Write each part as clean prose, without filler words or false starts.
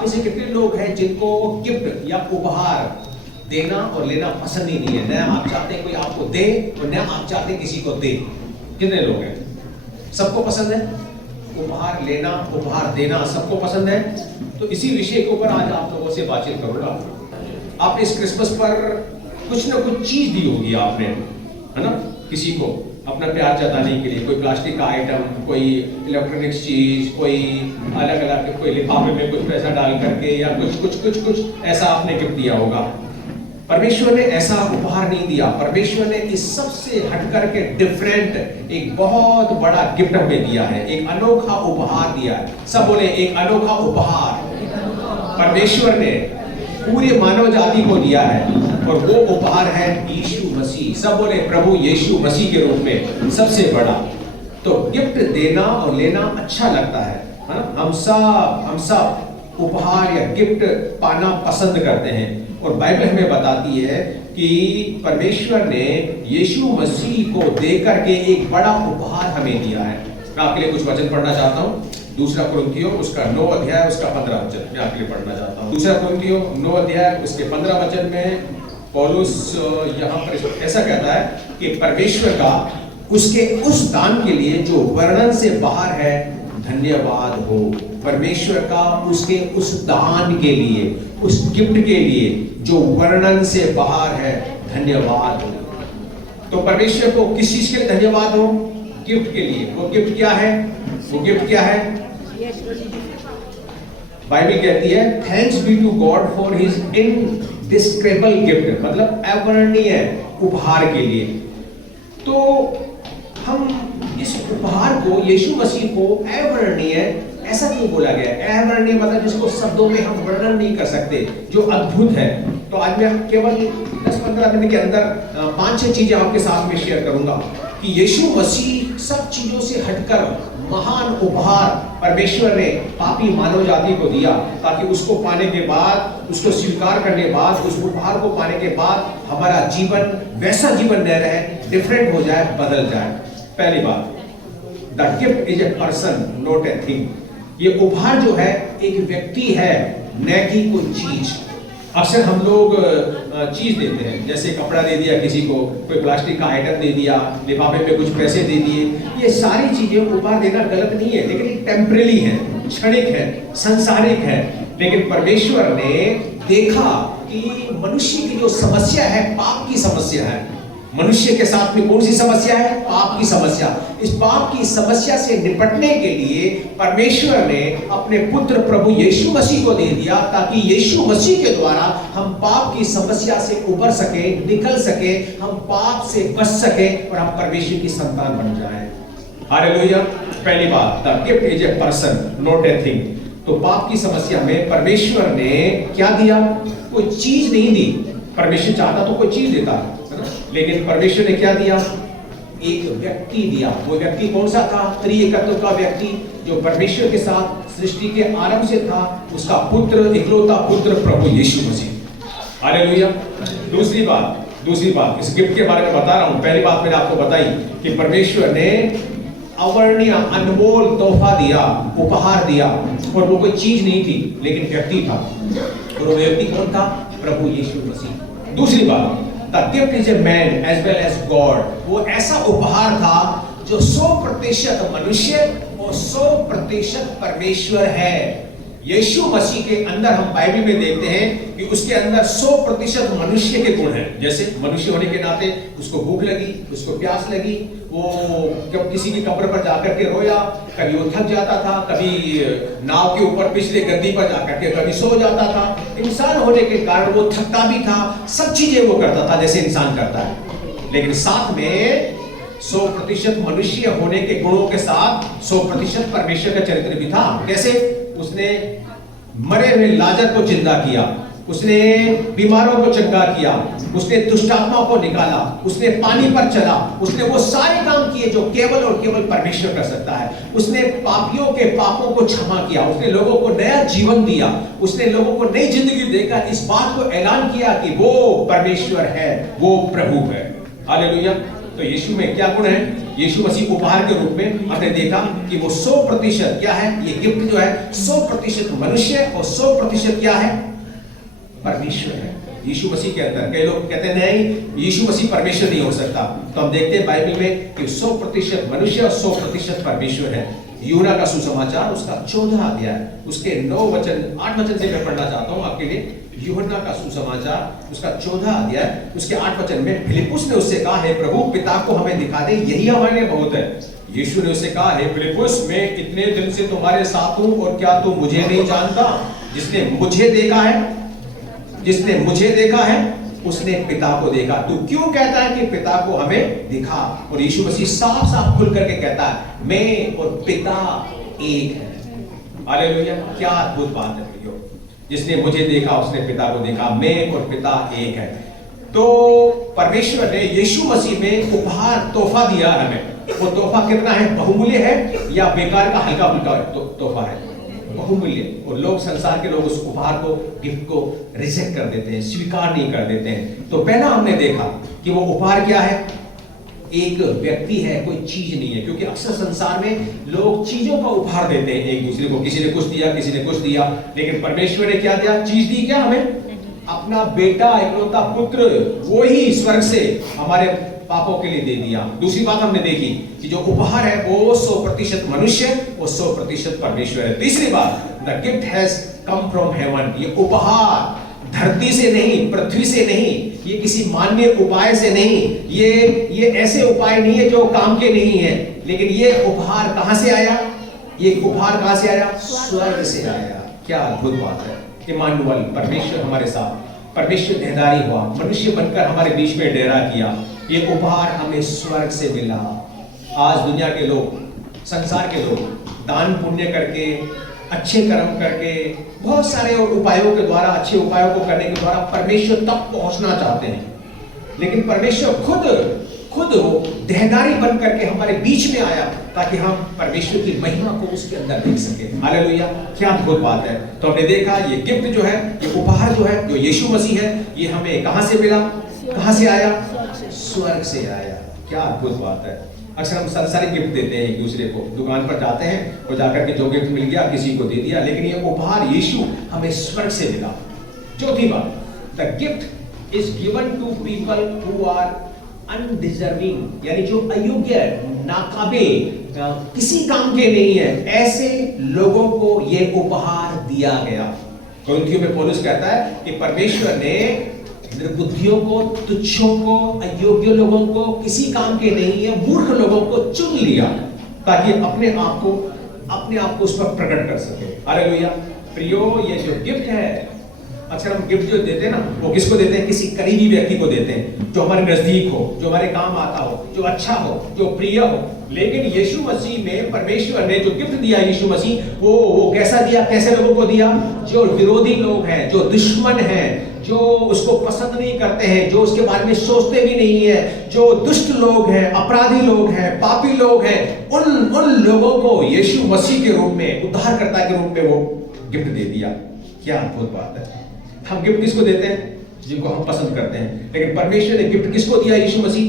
आप में से कितने लोग हैं जिनको गिफ्ट या उपहार देना और लेना पसंद ही नहीं है? न आप चाहते हैं कोई आपको दे और न आप चाहते हैं किसी को दे। कितने लोग हैं? सबको पसंद है उपहार लेना, उपहार देना सबको पसंद है। तो इसी विषय के ऊपर आज आप लोगों से बातचीत करूंगा। आपने इस क्रिसमस पर कुछ ना कुछ चीज दी होगी आपने, है ना, किसी को अपना प्यार जताने के लिए। कोई प्लास्टिक का आइटम, कोई इलेक्ट्रॉनिक्स चीज, कोई अलग अलग, कोई लिफाफे में कुछ पैसा डाल करके या कुछ ऐसा आपने गिफ्ट दिया होगा। परमेश्वर ने ऐसा उपहार नहीं दिया। परमेश्वर ने इस सब से हटकर के डिफरेंट एक बहुत बड़ा गिफ्ट हमें दिया है, एक अनोखा उपहार दिया है। सब बोले एक अनोखा उपहार परमेश्वर ने पूरे मानव जाति को दिया है, और वो उपहार है यीशु मसीह। सब बोले प्रभु यीशु मसीह के रूप में सबसे बड़ा। तो गिफ्ट देना और लेना अच्छा लगता है ना? हम सब उपहार या गिफ्ट पाना पसंद करते हैं। और बाइबल हमें बताती है कि परमेश्वर ने यीशु मसीह को देकर के एक बड़ा उपहार हमें दिया है। मैं आपके लिए कुछ वचन पढ़ना चाहता हूँ। दूसरा कुरिन्थियों उसका 9 अध्याय उसका 15 वचन मैं आपके लिए पढ़ना चाहता हूँ। दूसरा कुरिन्थियों 9 अध्याय उसके 15 वचन में पौलुस यहाँ पर ऐसा कहता है कि परमेश्वर का उसके उस दान के लिए जो वर्णन से बाहर है धन्यवाद हो। परमेश्वर का उसके उस दान के लिए, उस गिफ्ट के लिए जो वर्णन से बाहर है धन्यवाद हो। तो परमेश्वर को किस चीज के लिए धन्यवाद हो? गिफ्ट के लिए। वो गिफ्ट क्या है? वो गिफ्ट क्या है? बाइबल कहती है thanks be to God for his indescribable gift, मतलब अवर्णनीय उपहार के लिए। तो हम इस उपहार को, यीशु मसीह को अवर्णनीय ऐसा क्यों बोला गया? अवर्णनीय मतलब जिसको शब्दों में हम वर्णन नहीं कर सकते, जो अद्भुत है। तो आज मैं केवल 10-15 मिनट के अंदर 5-6 चीजें आपके साथ में शेयर करूंगा कि यीशु मसीह सब चीजों से हटकर महान उपहार परमेश्वर ने पापी मानव जाति को दिया, ताकि उसको पाने के बाद, उसको स्वीकार करने के बाद, उस उपहार को पाने के बाद हमारा जीवन वैसा जीवन न रहे, डिफरेंट हो जाए, बदल जाए। पहली बात, the gift is a person not a thing. ये उपहार जो है एक व्यक्ति है, न कि कोई चीज। अक्सर हम लोग चीज देते हैं, जैसे कपड़ा दे दिया किसी को, कोई प्लास्टिक का आइटम दे दिया, लिफाफे में कुछ पैसे दे दिए। ये सारी चीजें उपहार देना गलत नहीं है, लेकिन ये टेम्परेरी है, क्षणिक है, संसारिक है। लेकिन परमेश्वर ने देखा कि मनुष्य की जो समस्या है, पाप की समस्या है। मनुष्य के साथ में कौन सी समस्या है? पाप की समस्या। इस पाप की समस्या से निपटने के लिए परमेश्वर ने अपने पुत्र प्रभु यीशु मसीह को दे दिया, ताकि यीशु मसीह के द्वारा हम पाप की समस्या से उबर सके, निकल सके, हम पाप से बच सके और हम परमेश्वर की संतान बन जाएं। हालेलुया। पहली बात, the gift is a person not a thing. तो पाप की समस्या में परमेश्वर ने क्या दिया? कोई चीज नहीं दी। परमेश्वर चाहता तो कोई चीज देता, लेकिन परमेश्वर ने क्या दिया? एक व्यक्ति दिया। वो व्यक्ति कौन सा था? त्रिएकत्व का व्यक्ति, जो परमेश्वर के साथ सृष्टि के आरंभ से था, उसका पुत्र, इकलौता पुत्र प्रभु यीशु मसीह। हालेलुया। दूसरी बात इस गिफ्ट के बारे में बता रहा हूं। पहली बात मैंने आपको बताई कि परमेश्वर ने अवर्णनीय अनमोल तोहफा दिया, उपहार दिया, और वो कोई चीज नहीं थी, लेकिन व्यक्ति था। और वो व्यक्ति कौन था? प्रभु यीशु मसीह। दूसरी बात, The gift is a man as well as God। वो ऐसा उपहार था जो 100% मनुष्य और 100% परमेश्वर है। यीशु मसीह के अंदर हम बाइबल में देखते हैं कि उसके अंदर 100% मनुष्य के गुण हैं। जैसे मनुष्य होने के नाते उसको भूख लगी, उसको प्यास लगी, वो जब किसी की कब्र पर जाकर के रोया, कभी वो थक जाता था, कभी नाव के ऊपर पिछले गद्दी पर जाकर के कभी सो जाता था। इंसान होने के कारण वो थकता भी था, सब चीजें वो करता था जैसे इंसान करता है। लेकिन साथ में 100% मनुष्य होने के गुणों के साथ 100% परमेश्वर का चरित्र भी था। कैसे? उसने मरे हुए लाजर को जिंदा किया, उसने बीमारों को चंगा किया, उसने दुष्टात्मा को निकाला, उसने पानी पर चला, उसने वो सारे काम किए जो केवल और केवल परमेश्वर कर सकता है। उसने पापियों के पापों को क्षमा किया, उसने लोगों को नया जीवन दिया, उसने लोगों को नई जिंदगी देकर इस बात को ऐलान किया कि वो परमेश्वर है, वो प्रभु है। हालेलुया। तो यीशु में क्या गुण है? यीशु मसीह उपहार के रूप में हमने देखा कि वो 100% क्या है? ये गिफ्ट जो है 100% मनुष्य और 100% क्या है? परमेश्वर है यीशु मसीह के अंदर। कई लोग कहते हैं नहीं यीशु मसीह परमेश्वर नहीं हो सकता, तो हम देखते हैं बाइबल में कि 100% मनुष्य और 100% परमेश्वर है। यूहन्ना का सुसमाचार उसका 14 अध्याय उसके 9 वचन 8 वचन से मैं पढ़ना चाहता हूं आपके लिए। यूहन्ना का सुसमाचार उसका 14 अध्याय उसके 8 वचन में फिलिप्पुस ने उससे कहा, हे प्रभु पिता को हमें दिखा दे, यही हमारे लिए बहुत है। यीशु ने उससे कहा, हे फिलिप्पुस मैं इतने दिन से तुम्हारे साथ हूं और क्या तू मुझे नहीं जानता? जिसने मुझे देखा है उसने पिता को देखा। तू क्यों कहता है कि पिता को हमें दिखा? और यीशु मसीह साफ साफ खुल करके कहता है मैं और पिता एक है। हालेलुया, क्या अद्भुत बात है प्रियो। जिसने मुझे देखा उसने पिता को देखा, मैं और पिता एक है। तो परमेश्वर ने यीशु मसीह में उपहार तोहफा दिया हमें। वो तोहफा कितना है? बहुमूल्य है या बेकार का हल्का फुल्का तोहफा है? बहुमूल्य। और लोग संसार के लोग उस उपहार को गिफ्ट को रिजेक्ट कर देते हैं, स्वीकार नहीं कर देते हैं। तो पहला हमने देखा कि वो उपहार क्या है? एक व्यक्ति है, कोई चीज नहीं है। क्योंकि अक्सर संसार में लोग चीजों का उपहार देते हैं एक दूसरे को, किसी ने कुछ दिया किसी ने कुछ दिया। लेकिन परमेश्वर ने क्या दिया? चीज दी क्या हमें? अपना बेटा इकलौता पुत्र, वो ही स्वर्ग से हमारे पापों के लिए दे दिया। दूसरी बात हमने देखी कि जो उपहार है वो 100% मनुष्य और 100% परमेश्वर है। तीसरी बात, the gift has come from heaven. ये उपहार धरती से नहीं, पृथ्वी से नहीं, ये किसी मान्य उपाय से नहीं, ये ऐसे उपाय नहीं है जो काम के नहीं है। लेकिन ये उपहार कहां से आया? ये उपहार कहां से आया? स्वर्ग से आया। क्या अद्भुत बात है। इम्मानुएल, परमेश्वर हमारे साथ, परमेश्वर देहधारी हुआ, मनुष्य बनकर हमारे बीच में डेरा किया। ये उपहार हमें स्वर्ग से मिला। आज दुनिया के लोग, संसार के लोग दान पुण्य करके, अच्छे कर्म करके, बहुत सारे और उपायों के द्वारा, अच्छे उपायों को करने के द्वारा परमेश्वर तक पहुंचना चाहते हैं। लेकिन परमेश्वर खुद वो देहधारी बन करके हमारे बीच में आया ताकि हम परमेश्वर की महिमा को उसके अंदर देख सके। हालेलुया, क्या अद्भुत बात है। तो हमने देखा ये गिफ्ट जो है, ये उपहार जो है, जो यीशु मसीह है, ये हमें कहां से मिला? कहां से आया? स्वर्ग से आया। क्या अद्भुत बात है। अक्सर हम संसारिक गिफ्ट देते हैं एक दूसरे को, दुकान पर जाते हैं और जाकर के जो गिफ्ट मिल गया किसी को दे दिया। लेकिन ये उपहार यीशु हमें स्वर्ग से मिला। चौथी बात, the gift is given to people who are undeserving, यानी जो अयोग्य, नाकाबिल, किसी काम के नहीं है, ऐसे लोगों को यह उपहार दिया गया। कुरिन्थियों में पौलुस कहता है कि परमेश्वर ने निर्बुद्धियों को, तुच्छों को, अयोग्य लोगों को, किसी काम के नहीं है, मूर्ख लोगों को चुन लिया ताकि अपने आप को उस पर प्रकट कर सके। हालेलुया। प्रियो, ये जो गिफ्ट है, अक्सर हम गिफ्ट जो देते हैं ना, वो किसको देते हैं? किसी करीबी व्यक्ति को देते हैं, जो हमारे नजदीक हो, जो हमारे काम आता हो, जो अच्छा हो, जो प्रिय हो। लेकिन यीशु मसीह में परमेश्वर ने जो गिफ्ट दिया, यीशु मसीह वो कैसा दिया? कैसे लोगों को दिया? जो विरोधी लोग हैं, जो दुश्मन हैं, जो उसको पसंद नहीं करते हैं, जो उसके बारे में सोचते भी नहीं है, जो दुष्ट लोग हैं, अपराधी लोग हैं, पापी लोग हैं, उन लोगों को यीशु मसीह के रूप में, उद्धारकर्ता के रूप में वो गिफ्ट दे दिया। क्या अद्भुत बात है। हम गिफ्ट किसको देते हैं? जिनको हम पसंद करते हैं। लेकिन परमेश्वर ने गिफ्ट किसको दिया? यीशु मसीह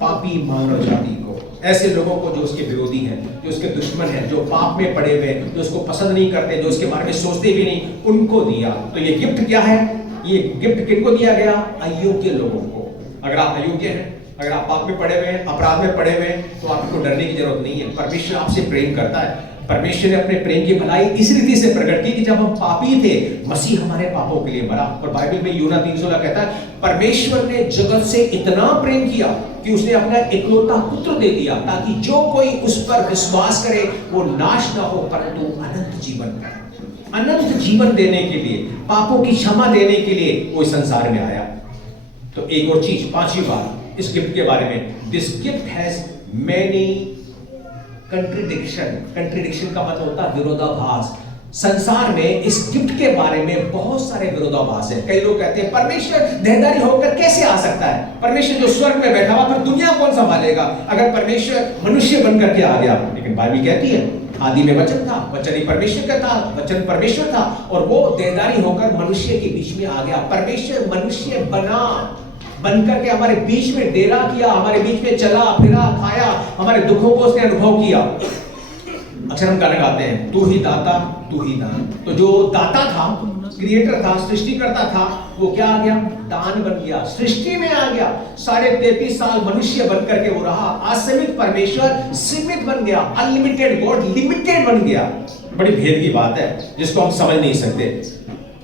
पापी मानव जाति को, ऐसे लोगों को जो उसके विरोधी हैं, जो उसके दुश्मन हैं, जो पाप में पड़े हुए, जो उसको पसंद नहीं करते, जो उसके बारे में सोचते भी नहीं, उनको दिया। तो ये गिफ्ट क्या है? ये गिफ्ट किनको दिया गया? अयोग्य लोगों को। अगर आप अयोग्य हैं, अगर आप पाप में पड़े हुए हैं, अपराध में पड़े हुए हैं, तो आपको डरने की जरूरत नहीं है। परमेश्वर आपसे प्रेम करता है। परमेश्वर ने अपने प्रेम की भलाई इस रीति से प्रकट की कि जब हम पापी थे, मसीह हमारे पापों के लिए मरा। और बाइबल में यूहन्ना 3:16 कहता है, परमेश्वर ने जगत से इतना प्रेम किया कि उसने अपना इकलौता पुत्र दे दिया ताकि जो कोई उस पर विश्वास करे वो नाश ना हो परंतु अनंत जीवन पाए। अनंत जीवन देने के लिए, पापों की क्षमा देने के लिए वो इस संसार में आया। तो एक और चीज, पांचवी बात इस गिफ्ट के बारे में, this gift has many contradiction का मतलब होता है विरोधाभास। संसार में इस गिफ्ट के बारे में बहुत सारे विरोधाभास है। कई लोग कहते हैं परमेश्वर देहधारी होकर कैसे आ सकता है? परमेश्वर जो स्वर्ग में बैठा हुआ, फिर दुनिया कौन संभालेगा अगर परमेश्वर मनुष्य बनकर के आ गया? लेकिन बाइबल कहती है आदि में वचन था, वचन ही परमेश्वर का था, वचन परमेश्वर था और वो देहधारी होकर मनुष्य के बीच में आ गया। परमेश्वर मनुष्य बना। बनकर के हमारे बीच में डेरा किया, हमारे बीच में चला फिरा, खाया, हमारे दुखों को उसने अनुभव किया। अक्सर हम गाना गाते हैं, तू ही दाता तू ही दान। तो जो दाता था, क्रिएटर था, सृष्टिकर्ता था, वो क्या आ गया? दान बन गया, सृष्टि में आ गया। 33.5 साल मनुष्य बनकर के वो रहा। असीमित परमेश्वर सीमित बन गया, अनलिमिटेड गॉड लिमिटेड बन गया। बड़ी भेद की बात है जिसको हम समझ नहीं सकते।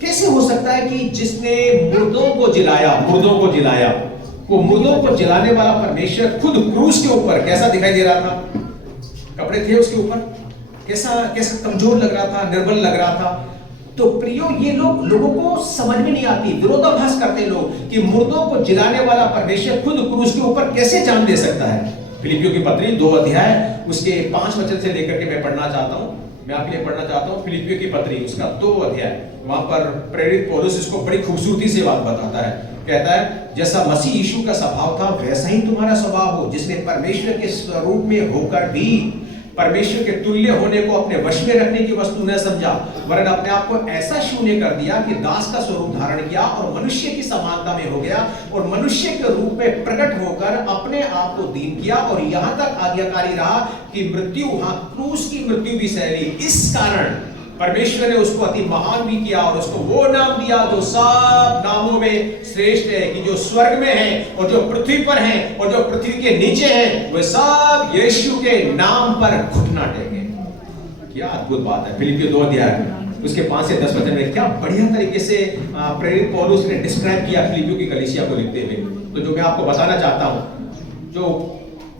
कैसे हो सकता है कि जिसने मुर्दों को जिलाया, वो मुर्दों को जिलाने वाला परमेश्वर खुद क्रूस के ऊपर कैसा दिखाई दे रहा था? कपड़े थे उसके ऊपर, कैसा कमजोर लग रहा था, निर्बल लग रहा था। तो प्रियो, ये लोगों को समझ में नहीं आती, विरोधाभास करते लोग कि मुर्दों को जिलाने वाला परमेश्वर खुद क्रूस के ऊपर कैसे जान दे सकता है। फिलिपियों की पत्री 2 अध्याय उसके 5 वचन से लेकर के मैं पढ़ना चाहता हूं, मैं आपके लिए पढ़ना चाहता हूं। फिलिपियों की पत्री उसका 2 अध्याय, वहां पर प्रेरित पौलुस इसको बड़ी खूबसूरती से बात बताता है। कहता है, जैसा मसीह यीशु का स्वभाव था वैसा ही तुम्हारा स्वभाव हो, जिसने परमेश्वर के स्वरूप में होकर भी परमेश्वर के तुल्य होने को अपने वश में रखने की वस्तु न समझा, वरन अपने आप को ऐसा शून्य कर दिया कि दास का स्वरूप धारण किया और मनुष्य की समानता में हो गया, और मनुष्य के रूप में प्रकट होकर अपने आप को दीन किया, और यहां तक आज्ञाकारी रहा कि मृत्यु, क्रूस की मृत्यु भी सह ली। इस कारण परमेश्वर ने उसको अति महान भी किया और उसको वो नाम दिया जो सब नामों में श्रेष्ठ है, कि जो स्वर्ग में है और जो पृथ्वी पर है और जो पृथ्वी के नीचे है, वे सब यीशु के नाम पर घुटना टेके। क्या अद्भुत बात है। फिलिपियों 2 अध्याय उसके 5 से 10 वचन में क्या बढ़िया तरीके से प्रेरित पौलुस ने डिस्क्राइब किया फिलिपियों की कलीसिया को लिखते हुए। तो जो मैं आपको बताना चाहता हूं, जो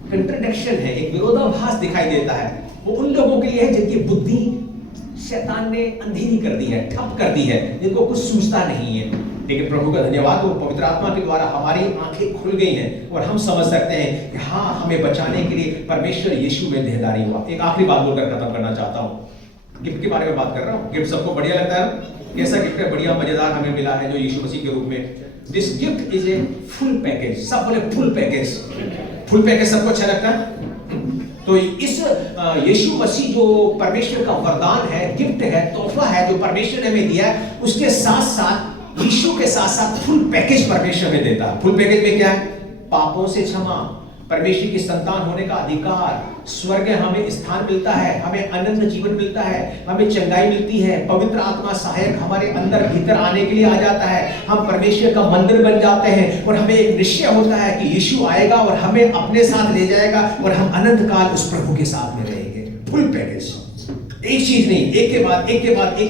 कंट्रडिक्शन है, एक विरोधाभास दिखाई देता है, वो उन लोगों के लिए है जिनकी बुद्धि शैतान ने अंधेरी कर दी है, ठप कर दी है, जिनको कुछ सूझता नहीं है। लेकिन प्रभु का धन्यवाद हो, पवित्र आत्मा के द्वारा हमारी आंखें खुल गई हैं और हम समझ सकते हैं कि हाँ, हमें बचाने के लिए परमेश्वर यीशु में देहधारी हुआ। एक आखिरी बात बोलकर खत्म करना चाहता हूँ। गिफ्ट के बारे में बात कर रहा हूँ। गिफ्ट सबको बढ़िया लगता है। कैसा गिफ्ट है? बढ़िया मजेदार हमें मिला है जो यीशु मसीह के रूप में। This gift is a full package. सब बोले फुल पैकेज। फुल पैकेज सबको अच्छा लगता है। तो इस यीशु मसीह जो परमेश्वर का वरदान है, गिफ्ट है, तोहफा है जो परमेश्वर ने हमें दिया है, उसके साथ साथ यीशु के साथ साथ फुल पैकेज परमेश्वर में देता है। फुल पैकेज में क्या है? पापों से क्षमा, परमेश्वर की संतान होने का अधिकार, स्वर्ग हमें स्थान मिलता है, हमें अनंत जीवन मिलता है, हमें चंगाई मिलती है, पवित्र आत्मा सहायक हमारे अंदर भीतर आने के लिए आ जाता है, हम परमेश्वर का मंदिर बन जाते हैं, और हमें एक निश्चय होता है कि यीशु आएगा और हमें अपने साथ ले जाएगा और हम अनंत काल उस प्रभु के साथ में रहेंगे। फुल पैकेज, एक चीज नहीं, एक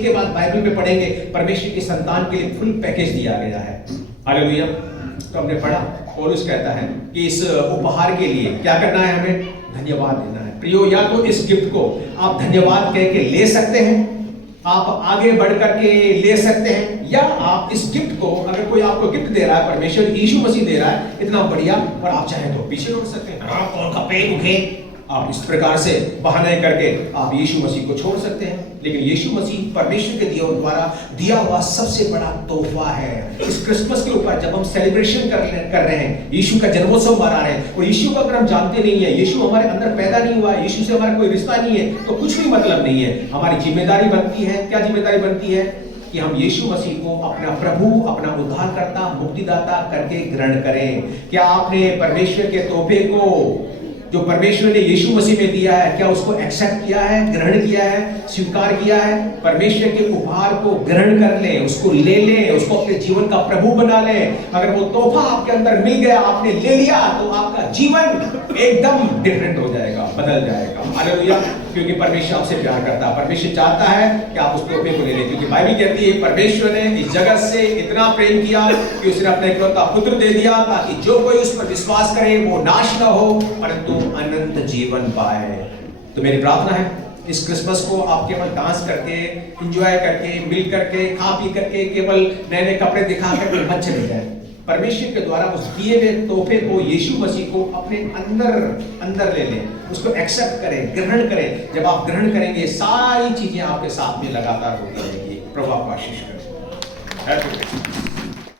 के बाद बाइबल में पढ़ेंगे परमेश्वर की संतान के लिए फुल पैकेज दिया गया है। हालेलुया। तो हमने पढ़ा, पौलुस कहता है कि इस उपहार के लिए क्या करना है? हमें धन्यवाद देना है। प्रियो, या तो इस गिफ्ट को आप धन्यवाद कह के ले सकते हैं, आप आगे बढ़ करके ले सकते हैं, या आप इस गिफ्ट को, अगर कोई आपको गिफ्ट दे रहा है, परमेश्वर यीशु मसीह दे रहा है इतना बढ़िया, और आप चाहें तो पीछे लौट सकते हैं। हाँ, कौन का पेट उठे, आप इस प्रकार से बहाने करके आप यीशु मसीह को छोड़ सकते हैं। लेकिन यीशु मसीह परमेश्वर के द्वारा दिया हुआ सबसे बड़ा तोहफा है। इस क्रिसमस के ऊपर जब हम सेलिब्रेशन कर रहे हैं, यीशु का जन्मोत्सव मना रहे हैं, और यीशु को अगर हम जानते नहीं है, यीशु हमारे अंदर पैदा नहीं हुआ है, यीशु से हमारा कोई रिश्ता नहीं है, तो कुछ भी मतलब नहीं है। हमारी जिम्मेदारी बनती है, क्या जिम्मेदारी बनती है? कि हम यीशु मसीह को अपना प्रभु, अपना उद्धारकर्ता, मुक्तिदाता करके ग्रहण करें। क्या आपने परमेश्वर के तोहफे को जो परमेश्वर ने यीशु मसीह में दिया है, क्या उसको एक्सेप्ट किया है, ग्रहण किया है, स्वीकार किया है? परमेश्वर के उपहार को ग्रहण कर लें, उसको ले लें, उसको अपने जीवन का प्रभु बना लें। अगर वो तोहफा आपके अंदर मिल गया, आपने ले लिया, तो आपका जीवन एकदम डिफरेंट हो जाएगा, बदल जाएगा। हालेलुया। क्योंकि परमेश्वर आपसे प्यार करता है, परमेश्वर चाहता है कि आप उस तोहफे को ले लें। क्योंकि बाइबल कहती है परमेश्वर ने इस जगत से इतना प्रेम किया कि उसने अपने इकलौता पुत्र दे दिया, ताकि जो कोई उस पर विश्वास करे वो नाश न हो परंतु अनंत जीवन पाए। तो मेरी प्रार्थना है इस क्रिसमस को आप केवल डांस करके, एंजॉय करके, मिल करके, खा पी करके, केवल नए नए कपड़े दिखा करके मत चले जाए। परमेश्वर के द्वारा उस दिए हुए तोहफे को, यीशु मसीह को अपने अंदर ले लें, उसको एक्सेप्ट करें, ग्रहण करें। जब आप ग्रहण करेंगे, सारी चीजें आपके साथ में लगातार होती रहेंगी। प्रभु आपको आशीष करे।